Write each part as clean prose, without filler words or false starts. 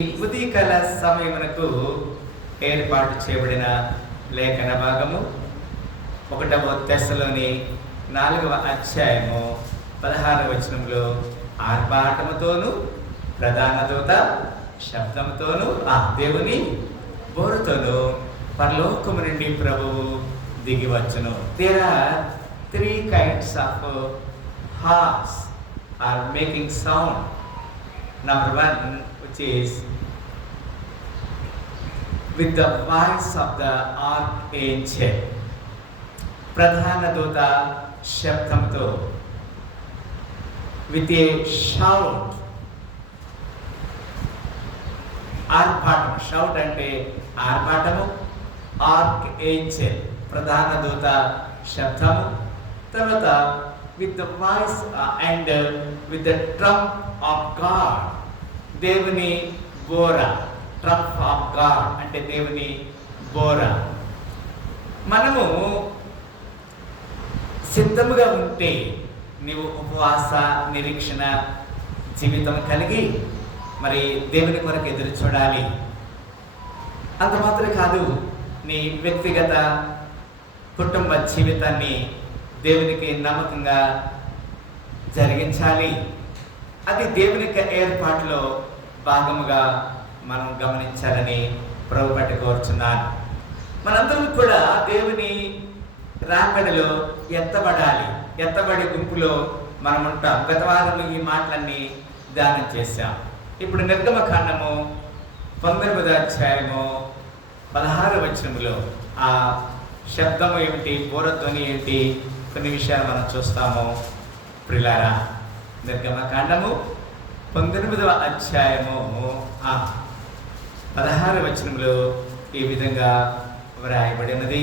ఉదయకాల సమయమునకు ఏర్పాటు చేయబడిన లేఖన భాగము 1వ తెస్సలోని 4వ అధ్యాయము 16వ వచనంలో ఆర్భాటముతోను ప్రధాన దూత శబ్దముతోను దేవుని బోరుతోను పరలోకము నుండి ప్రభువు దిగి వచ్చును. There are 3 kinds of harps are making sound. Number 1, which is with the voice of the archangel. ప్రధాన దూత శబ్దంతో, with a shout. ఆర్భాటం, షౌట్ అంటే ఆర్భాటము. ఆర్క్ఏంజెల్ ప్రధాన దూత శబ్దము. తర్వాత with the voice and with the trump of God, దేవుని బోర. ట్రంప్ ఆఫ్ గాడ్ అంటే దేవుని బోర. మనము సిద్ధముగా ఉంటే నీవు ఉపవాస నిరీక్షణ జీవితం కలిగి మరి దేవుని కొరకు ఎదురు చూడాలి. అంత మాత్రమే కాదు, నీ వ్యక్తిగత కుటుంబ జీవితాన్ని దేవునికి నమ్మకంగా జరిగించాలి. అది దేవుని యొక్క ఏర్పాటులో భాగముగా మనం గమనించాలని ప్రభు పట్టి కోరుచున్నాను. మనందరం కూడా దేవుని రాకడలో ఎత్తబడి గుంపులో మనం ఉంటాం. గత వారంలో ఈ మాటలన్నీ ధ్యానం చేశాం. ఇప్పుడు నిర్గమకాండము 19వ అధ్యాయము 16వ వచనములో ఆ శబ్దము ఏమిటి, బోరధ్వని ఏంటి, కొన్ని విషయాలు మనం చూస్తాము. ప్రియులారా, నిర్గమకాండము 19వ అధ్యాయము 16వ వచనంలో ఈ విధంగా వ్రాయబడినది.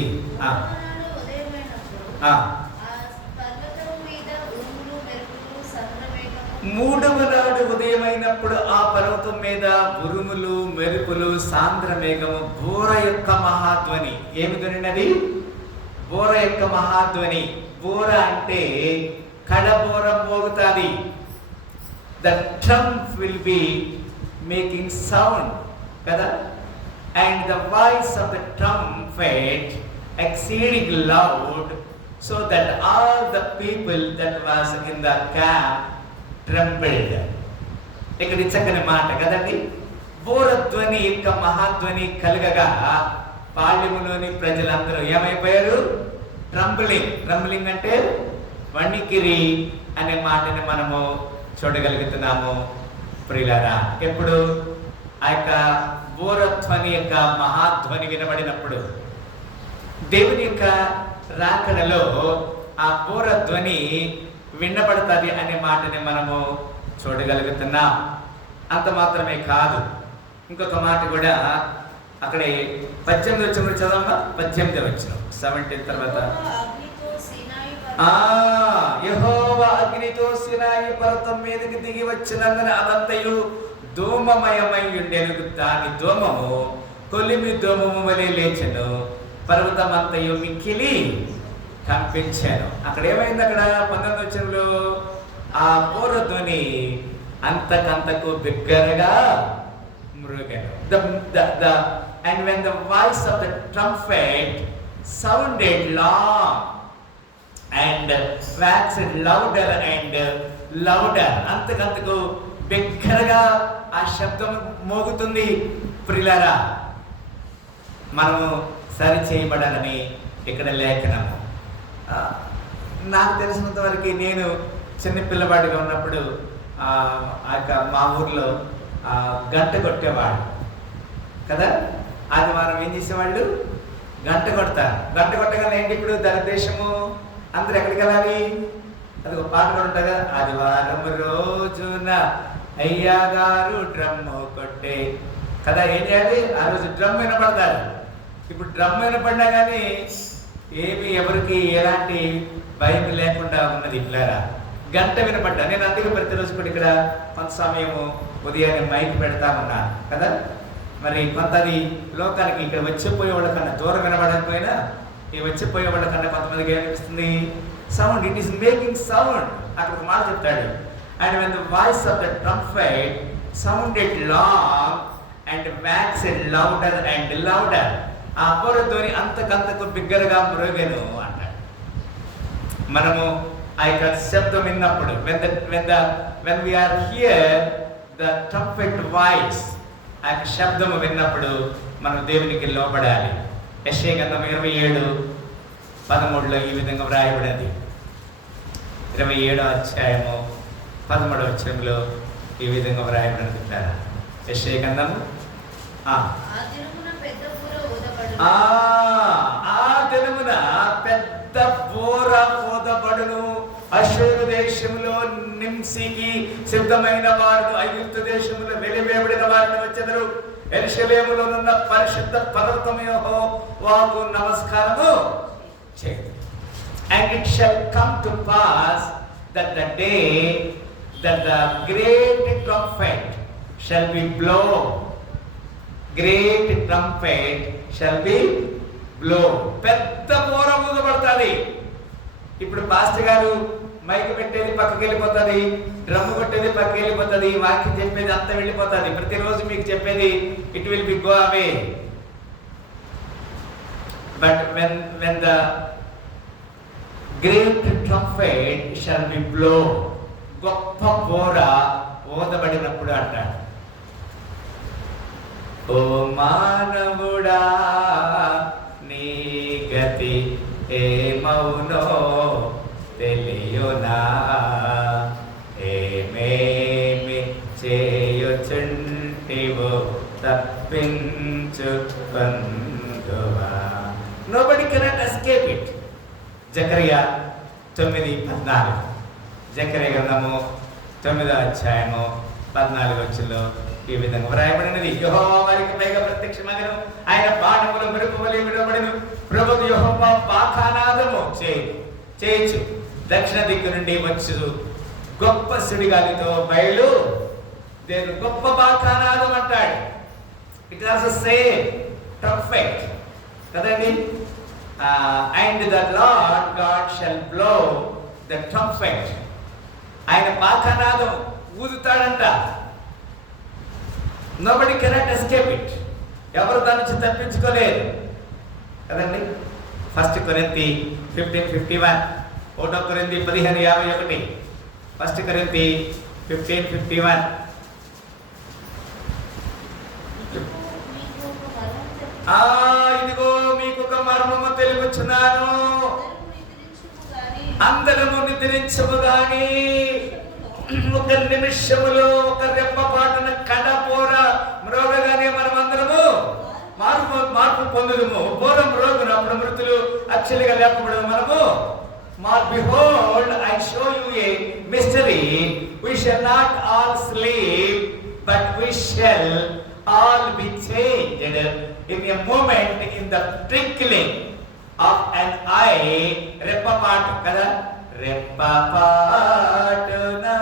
మూడవ నాడు ఉదయమైనప్పుడు ఆ పర్వతం మీద ఉరుములు, మెరుపులు, సాంద్ర మేఘము, బోర యొక్క మహాధ్వని. ఏమి ధ్వనినది? బోర యొక్క మహాధ్వని. బోర అంటే కడబోర మోగుతాది. The trump will be making sound, kada, and the voice of the trumpet exceeding loud, so that all the people that was in the camp trembled. ఇక్కడ చక్కని మాట కదండి. బోరధ్వని యొక్క మహాధ్వని కలగగా పాళ్యములోని ప్రజలందరూ ఏమైపోయారు? ట్రంబ్లింగ్ అంటే వణికిరి అనే మాటని మనము చూడగలుగుతున్నాము. ప్రియులారా, ఎప్పుడు ఆ యొక్క బోరధ్వని యొక్క మహాధ్వని వినబడినప్పుడు, దేవుని యొక్క రాకడలో ఆ బోరధ్వని వినబడుతుంది అనే మాటని మనము చూడగలుగుతున్నాం. అంత మాత్రమే కాదు, ఇంకొక మాట కూడా అక్కడే 18వ వచనం చదవమ్మా. 18వ వచనం 17 తర్వాత యెహోవా అగ్నితో సీనాయి పర్వతం మీదకి దిగి వచ్చినందున అదంతయు ధూమమయమై ఉండెను. దాని ధూమము కొలిమి ధూమము వలె లేచెను, పర్వతమంతయు మిక్కిలి కంపించాను. అక్కడ ఏమైంది? అక్కడ 19వ వచనంలో ఆ బోరధ్వని అంతకంతకు బిగ్గరగా మృగెను. And when the voice of the trumpet sounded long and waxed louder and louder, అంతకంతకు బిగ్గరగా ఆ శబ్దం మోగుతుంది. ప్రియులారా, మనము సరి చేయబడాలని ఇక్కడ లేఖనము. నాకు తెలిసినంత వరకు నేను చిన్న పిల్లవాడిగా ఉన్నప్పుడు మా ఊర్లో గంట కొట్టేవాడు కదా. ఆదివారం ఏం చేసేవాళ్ళు? గంట కొడతారు. గంట కొట్టగానే ఏంటి, ఇప్పుడు ధనదేశము అందరు ఎక్కడికి వెళ్ళాలి? అది ఒక పాట కూడా ఉంటుంది కదా, ఆదివారం రోజున అయ్యా గారు డ్రమ్ము కొట్టే కదా. ఏం చేయాలి? ఆ రోజు డ్రమ్ వినపడతారు. ఇప్పుడు డ్రమ్ వినపడినా కానీ ఏమి ఎవరికి ఎలాంటి భయం లేకుండా ఉన్నది. ఇట్లారా గంట వినపడ్డా. నేను అందుకే ప్రతిరోజు కూడా ఇక్కడ కొంత సమయము ఉదయాన్నే మైక్ పెడతామన్నాను కదా. మరి కొంతది లోకానికి ఇక్కడ వచ్చిపోయే వాళ్ళ కన్నా దూరం వినబడకపోయినా ఈ వచ్చిపోయే వాళ్ళ కన్నా కొంతమందికి ఏమనిపిస్తుంది? Sound, it is making sound. అక్కడ ఒక మాట చెప్తాడు, and when the voice of the trumpet sounded long said louder and louder. ఆ బోర ధ్వని అంతకంతకు బిగ్గరగా మ్రోగెను అన్నాడు. మనము ఆ యొక్క శబ్దం విన్నప్పుడు when we are here the trumpet voice, ఆ యొక్క శబ్దము విన్నప్పుడు మనం దేవునికి లోబడాలి. యెషయా గ్రంథం 27:13 ఈ విధంగా వ్రాయబడింది. 27వ అధ్యాయము 13వ వచనంలో ఈ విధంగా వ్రాయబడింది. యెషయా గ్రంథము ఆ దినమున పెద్ద బోర ఊదబడును. అష్షూరు దేశంలో నింసికి సిద్ధమైన వారు ఐగుప్తు దేశంలో వెలివేయబడిన వారిని వచ్చెదరు. యెరూషలేములోనున్న పరిశుద్ధ పర్వతము యెహోవాకు నమస్కారము చేయుడు. And it shall come to pass that the day that the great trumpet shall be blown, great trumpet shall be blown. పెద్ద బోర ఊదబడుతుంది. ఇప్పుడు పాస్టర్ గారు మైక్ పెట్టేది పక్కకి వెళ్ళిపోతుంది, డ్రమ్ కొట్టేది పక్కకి వెళ్ళిపోతుంది, వాక్యం చెప్పేది అంతా వెళ్ళిపోతుంది. ప్రతిరోజు మీకు చెప్పేది it will B go away. But when the great trumpet shall be blown, గొప్ప బోర ఊదబడినప్పుడు అంటాడు, ఓ మానవుడా నీ గతి ఏమౌనో తెలియునా, ఏమేమి చేయుచుంటివో తప్పించుకొందువా. Nobody cannot escape it. Zechariah 9:14, Zechariah గ్రంథము 9వ అధ్యాయము 14వ వచనంలో ఈ విధంగా వ్రాయబడినది. యెహోవా వారికి పైగా ప్రత్యక్షమగను, ఆయన బాణములు మెరుపు వలె విడబడెను. ప్రభువు యెహోవా బాకానాదము చేయొచ్చు, దక్షిణ దిక్కు నుండి వచ్చు గొప్ప సుడిగాలితో బయలు దేని గొప్ప బాకానాదం అంటాడు. It is also same trumpet కదండి. And the Lord God shall blow the trumpet. ఆయన బాకానాదం ఊదుతాడంట. Nobody cannot escape it. ఎవరు దాని నుంచి తప్పించుకోలేరు కదండి. 1 కొరింథీ 15:51, 1 కొరింథీ 15:51, 1 కొరింథీ 15:51. ఇదిగో మీకు ఒక మర్మము తెలుపుచున్నాను, అందరము నిద్రించము గాని ఒక నిమిషములో ఒక రెప్పపాటున కడబోర మ్రోగగానే మనం అందరము మార్పు పొందుదుము. బోర మ్రోగును అప్పుడు మృతులు అక్షలిగా లేకపోవడం మనము behold, I show you a mystery, we shall not all sleep, but we shall all be changed in a moment, in the twinkling of an eye. రెప్పపాటు కదా, రెప్పపాటునా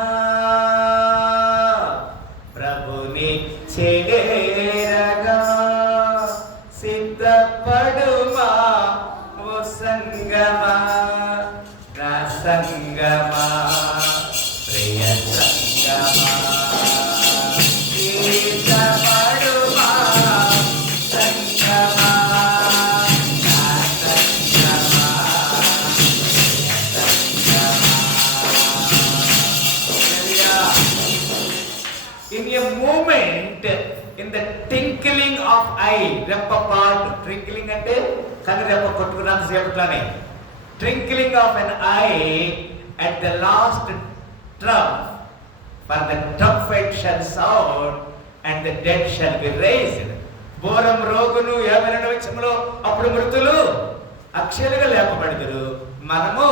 ప్రభుని చేరగా సిద్ధపడుమా ఓ సంగమా, నా సంగమా, ప్రియ సంగమా, సిద్ధపడుమా సంగమా, నా సంగమా, in a moment, in the twinkling of eye, రెప్పపాటు, twinkling అంటే కన్ను రెప్ప కొట్టుకున్నంత సేపట్లోనే, twinkling of an eye, at the last trump, for the trumpet shall sound and the dead shall be raised. బోరం రోగును 52వ వచనంలో అప్పుడు మృతులు అక్షలుగా లేపబడతారు, మనము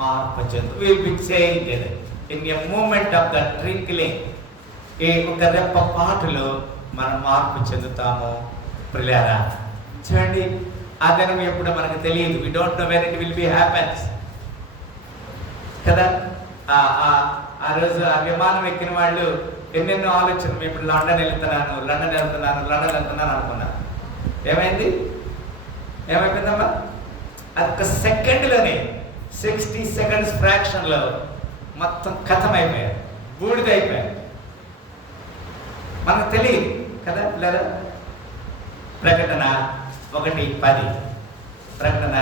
మార్పు చెందు will be changed in a moment of the twinkling. ఈ ఒక రెప్ప పాటులో మనం మార్పు చెందుతాము. ప్రియులారా చూడండి, ఆ దినం ఎప్పుడు మనకు తెలియదు. we don't know when it will be happens కదా. ఆ రోజు ఆ విమానం ఎక్కిన వాళ్ళు ఎన్నెన్నో ఆలోచనలు, ఇప్పుడు లండన్ వెళ్తున్నాను అనుకున్నా. ఏమైపోయిందమ్మా? అది ఒక సెకండ్లోనే 60 seconds ఫ్రాక్షన్లో మొత్తం కథం అయిపోయారు, బూడిదైపోయారు. మనకు తెలియదు కదా. లేదా ప్రకటన 1:10. ప్రకటన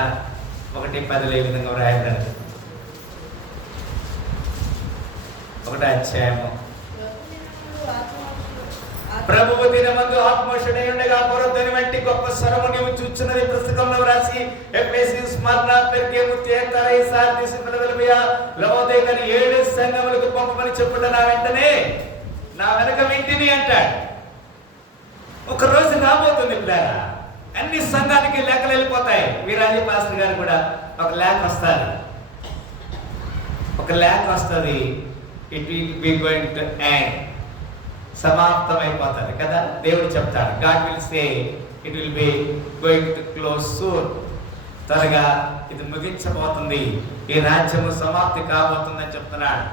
1:10 ఈ విధంగా వ్రాయబడింది. 1వ అధ్యాయము. ప్రభువు దినమందు ఆత్మోషుడై ఉండగా పొరద్దని వంటి గొప్ప స్వరము నీవు చూచున్నది పుస్తకంలో వ్రాసి ఎఫెసీ, స్మరణ, పెర్గేము, థియతైర, సార్దీసు, ఫిలదెల్ఫియా, లవోదికయ 7 సంఘములకు పంపమని చెప్పుట నా వెనక వింటిని అంటాడు. ఒక రోజు రాబోతుంది పిల్లారా, అన్ని సంఘానికి లేఖలు వెళ్ళిపోతాయి. వీరాజీ పాస్టర్ గారు కూడా ఒక లేఖ వస్తుంది. It will be going to end. సమాప్తమైపోతుంది కదా. దేవుడు చెప్తాడు, God will say it will be going to close soon. త్వరగా ఇది ముగించబోతుంది, ఈ రాజ్యము సమాప్తి కాబోతుందని చెప్తున్నాడు.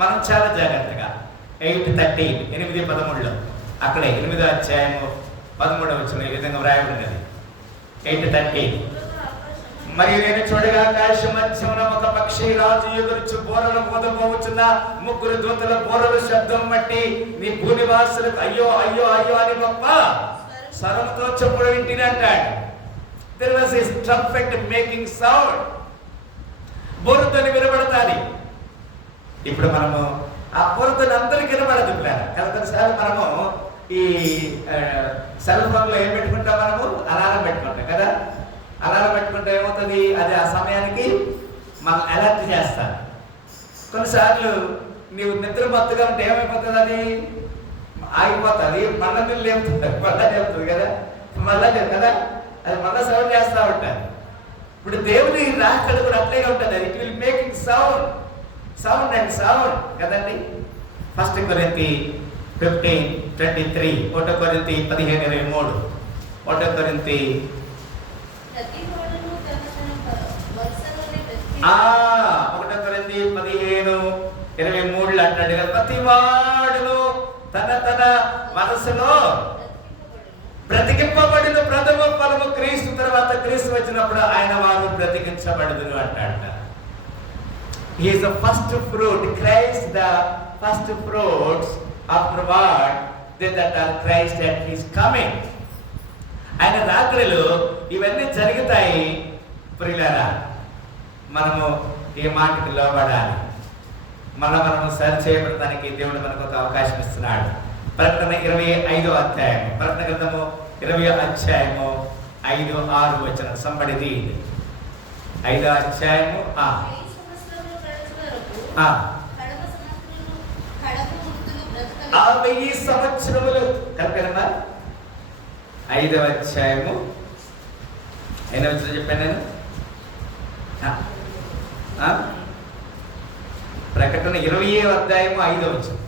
మనం చాలా జాగ్రత్తగా 8:13 8:13 అక్కడే 8వ అధ్యాయము 13వ వచనం ఈ విధంగా వ్రాయబడినది. 8:13 మరియు నేను చూడగా ఆకాశ మధ్యమున ఒక పక్షి రాజు ఎగురుచు బోరలు మోదపోవచ్చున్న 3 దూతల బోరల శబ్దం బట్టి నీ భూనివాసులకు అయ్యో అయ్యో అయ్యో అని గొప్ప స్వరముతో చెప్పుడు వింటిని అంటాడు. There was a trumpet making sound. బోరుతోని వినబడతాది. ఇప్పుడు మనము ఆ బోరుతోని అందరికి వినబడదు పిల్లలు. కొన్నిసార్లు మనము ఈ సెల్ ఫోన్లో ఏం పెట్టుకుంటాం, మనము అలారం పెట్టుకుంటాం కదా. అలారం పెట్టుకుంటే ఏమవుతుంది, అది ఆ సమయానికి మనం అలర్ట్ చేస్తారు. కొన్నిసార్లు నీవు నిద్ర మత్తుగా ఉంటే ఏమైపోతుంది, అది ఆగిపోతుంది, మళ్ళీ నీళ్ళు లేపుతుంది, మళ్ళా లేపుతుంది కదా, మళ్ళా లేదు కదా, అది మళ్ళా సౌండ్ చేస్తూ ఉంటారు. ఇప్పుడు దేవుని రాకడ కూడా అట్లే ఉంటుంది. It will making sound and sound కదండి. 1 కొరింథీ 15:23, 1 కొరింథీ 15:23, 1 కొరింథీ 1 కొరింథీ 15:23 అంటాడు, ప్రతి వాడును తన మనసులో బ్రతికింపబడిన ప్రథమ ఫలము క్రీస్తు, తర్వాత క్రీస్తు వచ్చినప్పుడు ఆయన వారు బ్రతికించబడుదురు అంటాడు. He is the first fruit, Christ the first fruits afterward that are Christ and his coming. ఆయన రాకడలో ఇవన్నీ జరుగుతాయి. ప్రియులారా, మనము ఈ మాటకి లోబడాలి. మనము సరి చేయబడటానికి దేవుడు మనకు ఒక అవకాశం ఇస్తున్నాడు. ప్రకటన 25వ అధ్యాయం, ప్రకటన గ్రంథము 20వ అధ్యాయము 5-6 వచనం. సంబడిది 5వ అధ్యాయము 1000 సంవత్సరములు కరెక్టేనమ్మా. 5వ అధ్యాయము 8వ వచనం చెప్పాను నేను. ప్రకటన 20వ అధ్యాయము 5వ వచనం.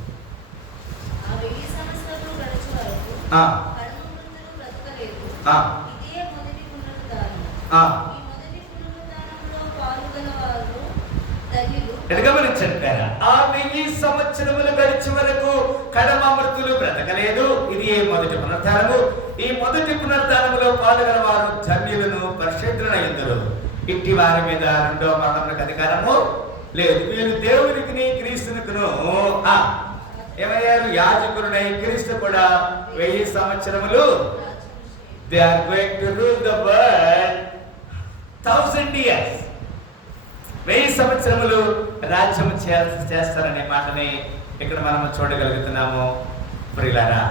గమనించారా, 1000 సంవత్సరములు గడిచే వరకు కడమ మృతులు బ్రతకలేదు. ఇది మొదటి పునరుద్ధానము. ఈ మొదటి పునరుద్ధానములో పాల్గొన వారు ధన్యులను, పరిశుద్ధులైందరు. ఇట్టి వారి మీద రెండవ మరణములకు అధికారము లేదు. వీరు దేవునికి క్రీస్తునికును ఏమయ్యారు, యాజకులునై క్రీస్తు కూడా 1000 సంవత్సరములు. They are going to rule the world 1000 years. 1000 సంవత్సరములు రాజ్యం చేస్తారనే మాటని ఇక్కడ మనం చూడగలుగుతున్నాము. ప్రియులారా,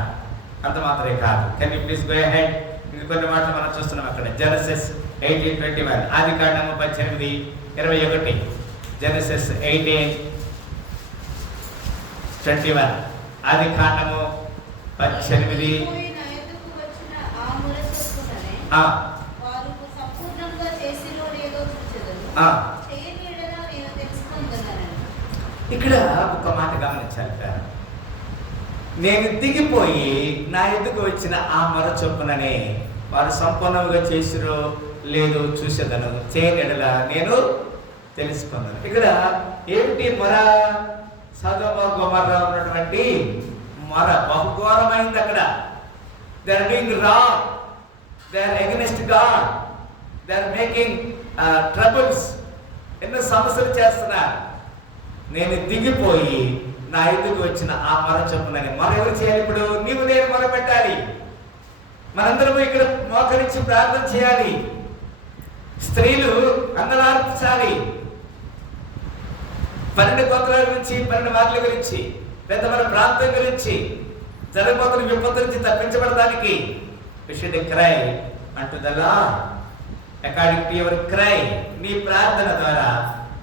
అంత మాత్రమే కాదు. Can you please go ahead. ఇంకొన్ని మాటలు మనం చూస్తున్నాం అక్కడ. జెనసిస్ 18:21, ఆది కాండము 18:21, జెనసిస్ 18:21, ఆది కాండము 18. ఇక్కడ ఒక మాట గమనించాలి. నేను దిగిపోయి నా ఎదుగు వచ్చిన ఆ మొర చొప్పుననే వారు సంపూర్ణంగా చేసిరో లేదో చూసేదను, చేయనెడల నేను తెలుసుకున్నాను. ఇక్కడ ఏమిటి మొర? సదొమ గొమొర్రా ఉన్నటువంటి మొర బహుఘోరమైంది. అక్కడ they are doing wrong, they are against God, they are making troubles. ఎన్నో సమస్యలు చేస్తున్నారు. నేను దిగిపోయి నా ఎదుగు వచ్చిన ఆ మొర చొప్పునని. మొర ఎవరు చేయాలి? ఇప్పుడు నీవు నేను మొర పెట్టాలి. మనందరము ఇక్కడ మోకరించి ప్రార్థన చేయాలి. స్త్రీలు అంగలార్చాలి. 12 గోత్రాల గురించి, 12 వార్ల గురించి, పెద్దమైన ప్రాంతం గురించి, జరగబోతున్న విపత్తు నుంచి తప్పించబడటానికి we should cry unto the Lord according to your cry. నీ ప్రార్థన ద్వారా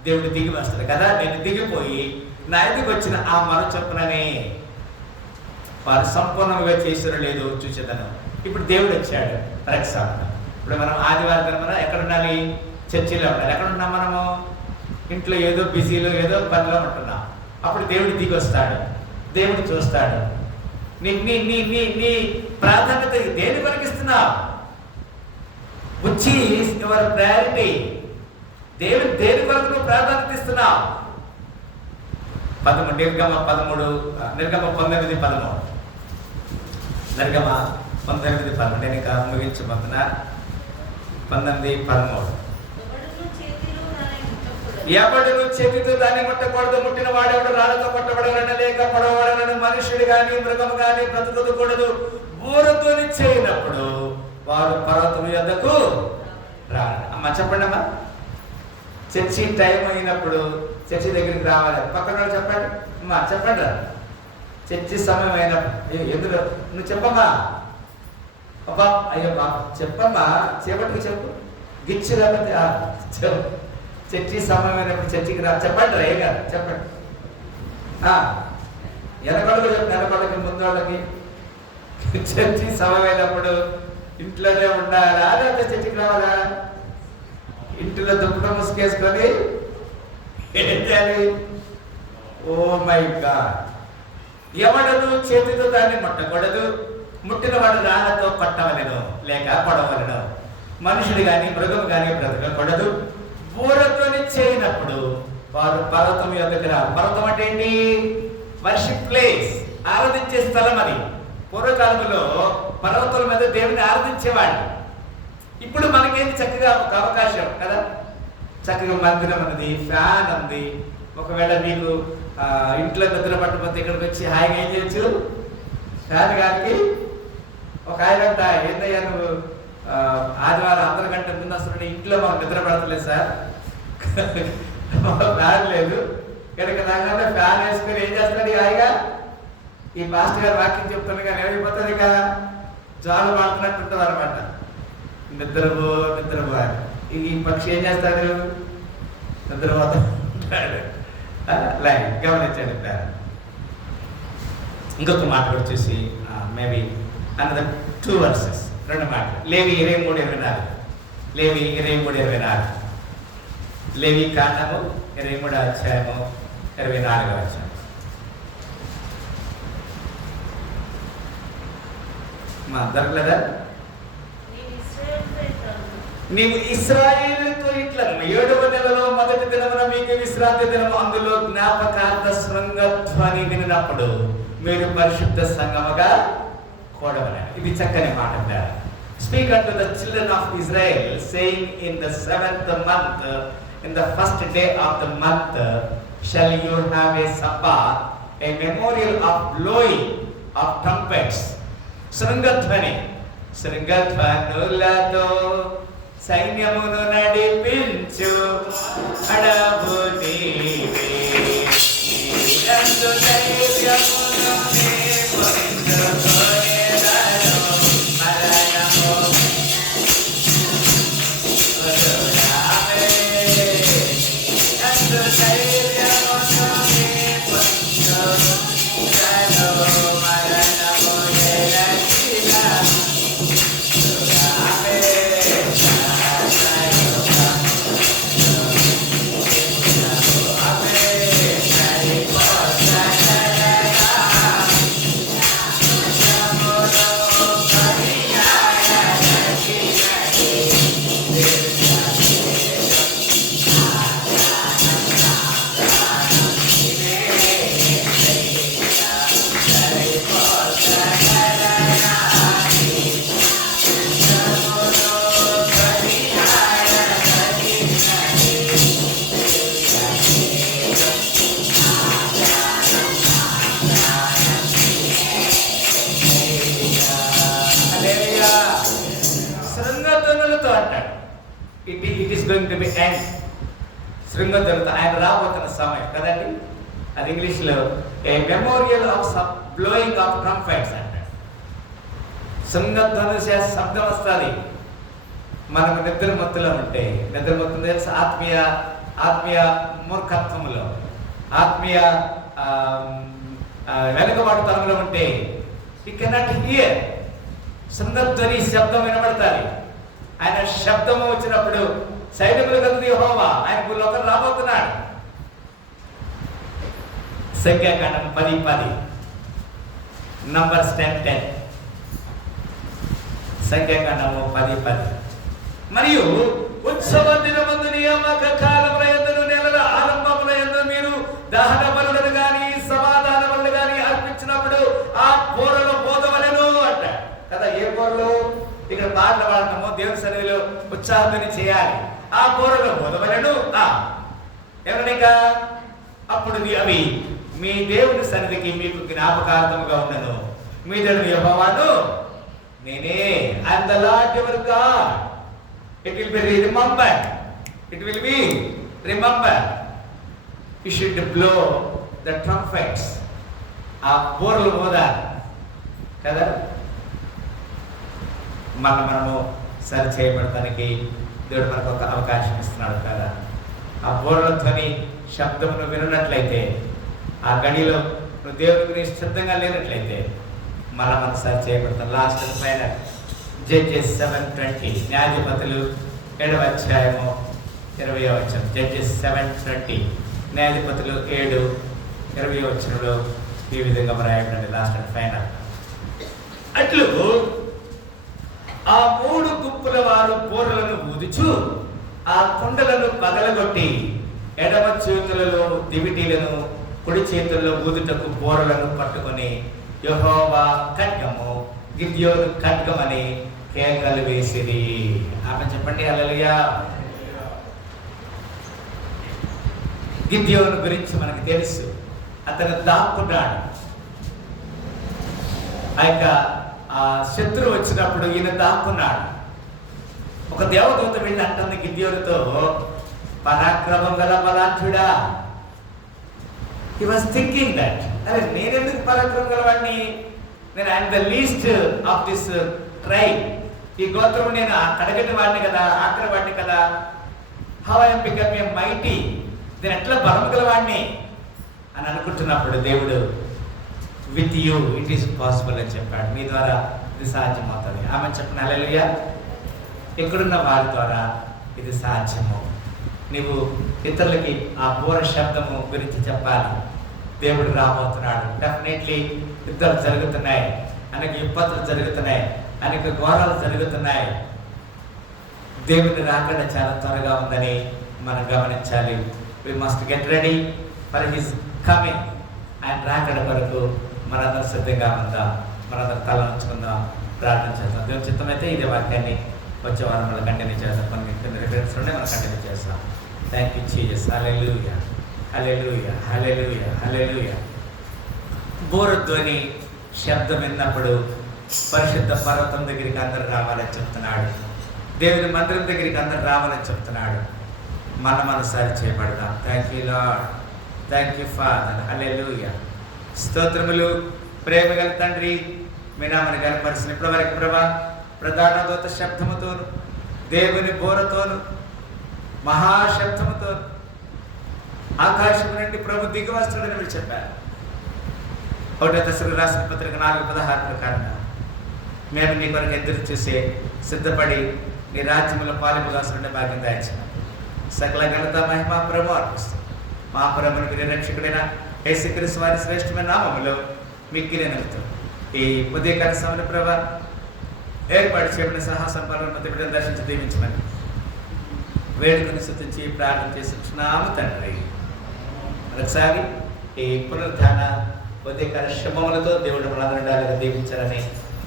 దేవుడు దిగి వస్తాడు కదా. నేను దిగిపోయి నా ఎదుగు వచ్చిన ఆ మన చొప్పుననే వారు సంపూర్ణంగా చేసారో లేదో చూసేదను. ఇప్పుడు దేవుడు వచ్చాడు. ఫర్ ఎగ్జాంపుల్ ఇప్పుడు మనం ఆదివారం దినమున ఎక్కడ ఉండాలి? చర్చిలో ఉండాలి. ఎక్కడ ఉన్నాం మనము? ఇంట్లో ఏదో బిజీలో ఏదో పనిలో ఉంటున్నాం. అప్పుడు దేవుడు దిగి వస్తాడు. దేవుడు చూస్తాడు. నీ నీ నీ నీ నీ ప్రాధాన్యత దేని కొరకు ఇస్తున్నావు? Which is your priority? దేవుడు దేని కొరకు నువ్వు ప్రాధాన్యత ఇస్తున్నావు? 13 నిర్గమ 19:13 నిర్గమ 19:13 నేను ఇక ముగించబోతున్నా. 19:13 ఎవడును చేతితో దాన్ని ముట్టకూడదు, ముట్టిన వాడెవడు రాళ్ళతో కొట్టబడవలన లేక పొడవబడవలన, మనుషుడు గాని మృగము గాని బ్రతుకూడదు. బూరతోని చేయనప్పుడు వారు పర్వతం యొద్దకు రావాలి. అమ్మ చెప్పండి అమ్మా. చర్చి టైం అయినప్పుడు చర్చి దగ్గరికి రావాలి. పక్కన చెప్పండి అమ్మా, చెప్పండి రా. చర్చి సమయం అయినప్పుడు ఎందుకు నువ్వు చెప్పమ్మా. అబ్బా అయ్యో బా చెప్పమ్మా, చేపట్టుకు చెప్పు. గిచ్చి లేకపోతే చెప్పు. చర్చి సమయం అయినప్పుడు చర్చికి రా. చెప్పండి రా. ఏం కాదు చెప్పండి. వెనకొండకు చెప్పండి. వెనకొండకి ముందు వాళ్ళకి చర్చి సమయం అయినప్పుడు ఇంట్లోనే ఉండాలా లేకపోతే చర్చికి రావాలా? ఇంటిలో దుప్పట ముసుకేసుకొని ఏం చేయాలి? Oh my God. ఎవడను చేతితో దాన్ని ముట్టకూడదు, ముట్టిన వాడు రాళ్ళతో కొట్టవలెను లేక పొడవలెను. మనుషుడు గాని మృగం గాని బ్రతకకూడదు. బూరతోని చేయనప్పుడు వారు పర్వతం యొద్దకు రావాలి. పర్వతం అంటే ఏంటి? వర్షిప్ ప్లేస్, ఆరాధించే స్థలం. అది పూర్వకాలంలో పర్వతాల మీద దేవుని ఆరాధించేవాళ్ళు. ఇప్పుడు మనకేంటి చక్కగా ఒక అవకాశం కదా. చక్కగా మందిరం ఉన్నది, ఫ్యాన్ ఉంది. ఒకవేళ మీకు ఇంట్లో నిద్ర పట్టకపోతే ఇక్కడికి వచ్చి హాయిగా ఏం చేయొచ్చు? ఫ్యాన్ గారికి ఒక ఆయన అంట, ఏందయ్యా నువ్వు ఆదివారం అందరికంటే ముందు అసలు ఇంట్లో మాకు నిద్ర పడతలేదు సార్, ఫ్యాన్ లేదు. ఇక్కడికి రాగానే ఫ్యాన్ వేసుకొని ఏం చేస్తాడు హాయిగా? ఈ పాస్టర్ గారు వాక్యం చెప్తుంది కానీ ఏమైపోతుంది కదా, జాలు పడుతున్నట్టు ఉంటుంది అనమాట. నిద్రపో అని ఈ పక్షి ఏం చేస్తాడు? నిద్రపోతాడు. లైన్ గమనించండి. ఇంకొక మాట వచ్చేసి మేబీ అనదర్ 2 verses, 2 మాటలు. లేవి 23:24. లేవి 23:24. లేవి కాండము 23వ అధ్యాయము 24వ వచనం. మా దొరకలేదా? నీవు ఇశ్రాయేలుతో ఇట్లా 7వ నెలలో మొదటి దినమున మీకు విశ్రాంతి దినము, అందులో జ్ఞాపకార్థ శృంగధ్వని వినినప్పుడు మీరు పరిశుద్ధ సంగముగా కూడవలెను. ఇది చక్కని మాట. Speak unto the children of Israel, saying, in the 7th month, in the first day of the month, shall you have a Sabbath, a memorial of blowing of trumpets. శృంగధ్వని, శృంగధ్వనులతో సైన్యమును నడిపించు అడవు నీవే, నీరందు ధైర్యమును నే పొందుకొనెదను, మరణము వదులావే, నీరందు ధైర్యమును నే పొందుకొనెదను, మరణము ఎరచిన వదులావే. అంటాడు. It is going to be end. శృంగం జరుగుతుంది, ఆయన రాబోతున్న సమయం కదండి. అది ఇంగ్లీష్లో a memorial of blowing of trumpets అంటాడు. శృంగధ్వని శబ్దం వస్తుంది. మనకు నిద్రమత్తులో ఉంటే, నిద్రమత్తులు తెలుసు, ఆత్మీయ మూర్ఖత్వంలో, ఆత్మీయ వెనుకబాటుతనంలో ఉంటే యు కెనాట్ హియర్. శృంగధ్వని శబ్దం వినబడతాది. ఆయన శబ్దము వచ్చినప్పుడు సైనికులు కలుగుతుంది యెహోవా, ఆయన భూలోకం రాబోతున్నాడు. సంఖ్యాకాండం 10:10, నంబర్స్ 10:10. సంఖ్యాకాండము 10:10. మరియు ఉత్సవ దినమందు నియామక కాలముల యందును నెలల ఆరంభముల యందు మీరు దహన బలులను గాని సమాధాన బలులు గాని అర్పించినప్పుడు ఆ బూరలు మోదవలెను అంట కదా. ఏ బూరలు? ఇక్కడ పాటలు పాడటము, దేవుని సన్నిధిలో ఉత్సాహాన్ని చేయాలి. ఆ బూరలు మోదవలెను. ఎవరినికా అప్పుడు అవి మీ దేవుని సన్నిధికి మీకు జ్ఞాపకార్థముగా ఉన్నను. మీ దేవుని యెహోవాను నేనే. I'm the lord your God. It will be remembered. It will be remembered. You should blow the trumpets. ఆ బూరలు మోదాలి కదా. మనము సరి చేయబడటానికి దేవుడు మనకు ఒక అవకాశం ఇస్తున్నాడు కదా. ఆ బూరల ధ్వని శబ్దమును వినట్లయితే, ఆ గడిలో నువ్వు దేవుడి గురించి సిద్ధంగా లేనట్లయితే మనం సరి చేయబడతాం. లాస్ట్ ఫైనల్ జడ్జెస్ 7:20, న్యాయాధిపతులు 7వ అధ్యాయము 20వ వచనం. జడ్జెస్ 7:20, న్యాయాధిపతులు 7:20 వచనంలో ఈ విధంగా వ్రాయబడింది. Last and final. అట్లు ఆ 3 గుంపుల వారు బూరలను ఊదుచు ఆ కుండలను పగలగొట్టి ఎడమ చేతులలో దివిటీలను, కుడి చేతుల్లో ఊదుటకు బూరలను పట్టుకొని యెహోవా ఖడ్గము, గిద్యోను ఖడ్గమని కేకలు వేసిరి. ఆమె చెప్పండి హల్లెలూయా. గిద్యోను గురించి మనకు తెలుసు. అతను దాక్కున్నాడు. ఆ శత్రువు వచ్చినప్పుడు ఈయన దాక్కున్నాడు. ఒక దేవదూత వెళ్ళి అంటుంది గిద్యోనుతో, పరాక్రమం గల బలాఢ్యుడా. హి వాస్ థింకింగ్ దట్, అరే నేనెందుకు పరాక్రమం గలవాడిని? నేను I'm the least of this tribe. ఈ గోత్రం నేను కడగటి వాడిని కదా, ఆఖరి వాడిని కదా. How I'm become a mighty, నేను ఎట్లా బలము గలవాడిని అని అనుకుంటున్నప్పుడు దేవుడు with you it is possible అని చెప్పాడు. మీ ద్వారా ఇది సాధ్యమవుతుంది. ఆమె చెప్పిన హల్లెలూయా. ఇక్కడున్న వారి ద్వారా ఇది సాధ్యము. నీవు ఇతరులకి ఆ బూర శబ్దము గురించి చెప్పాలి. దేవుడు రాబోతున్నాడు. డెఫినెట్లీ యుద్ధాలు జరుగుతున్నాయి, అనేక విపత్తులు జరుగుతున్నాయి, అనేక ఘోరాలు జరుగుతున్నాయి. దేవుని రాకడ చాలా త్వరగా ఉందని మనం గమనించాలి. We must get ready for his coming. ఆయన రాకడ కొరకు మనందరం సిద్ధంగా ఉందాం. మనందరం తల ఉంచుకుందాం, ప్రార్థన చేద్దాం. దేవుని చిత్తమైతే ఇదే వాక్యాన్ని వచ్చే వారం మనం కంటిన్యూ చేద్దాం. కొన్ని రిఫరెన్స్ ఉంటే మనం కంటిన్యూ చేస్తాం. Thank you Jesus. Hallelujah, hallelujah, hallelujah, hallelujah. బూరధ్వని శబ్దం విన్నప్పుడు పరిశుద్ధ పర్వతం దగ్గరికి అందరు రావాలని చెప్తున్నాడు. దేవుని మందిరం దగ్గరికి అందరు రావాలని చెప్తున్నాడు. మనం సరి చేయబడదాం. Thank you Lord, thank you Father. Hallelujah. స్తోత్రములు. ప్రేమ గల తండ్రి, మీ నామని గనపరిచిన ఇప్పటివరకు ప్రభా ప్రధాన దూత శబ్దముతోను, దేవుని బోరతోను, మహాశబ్దముతో ఆకాశం నుండి ప్రభు దిగి వస్తాడని మీరు చెప్పారు. 1వ దశరథులు రాసిన పత్రిక 4:16 ప్రకారంగా మేము నీ కొరకు ఎదురు చూసే సిద్ధపడి నీ రాజ్యములో పాలింపగాల్సిన భాగ్యం దాయించిన సకల ఘనత మహిమ ప్రభు అర్పిస్తాం. మా ప్రభుని మీరు రక్షకుడైన యేసుక్రీస్తు వారి శ్రేష్టమైన నామములో మిక్కిలి నమ్ముతాం. ఈ ఉదయకాల సమయ ప్రభ ఏర్పాటు చేయబడిన సహాసంపాలను మధ్య బిడ్డను దర్శించి దీవించమని వేడుకని స్తుతించి ప్రార్థన చేస్తున్నాము తండ్రి. ఒకసారి ఈ పునరుద్ధాన ఉదయకాల శుభములతో దేవుడు మనందరినీ దీవించాలని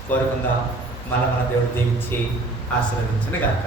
కోరుకుందాం. మన దేవుడు దీవించి ఆశీర్వదించను గాక.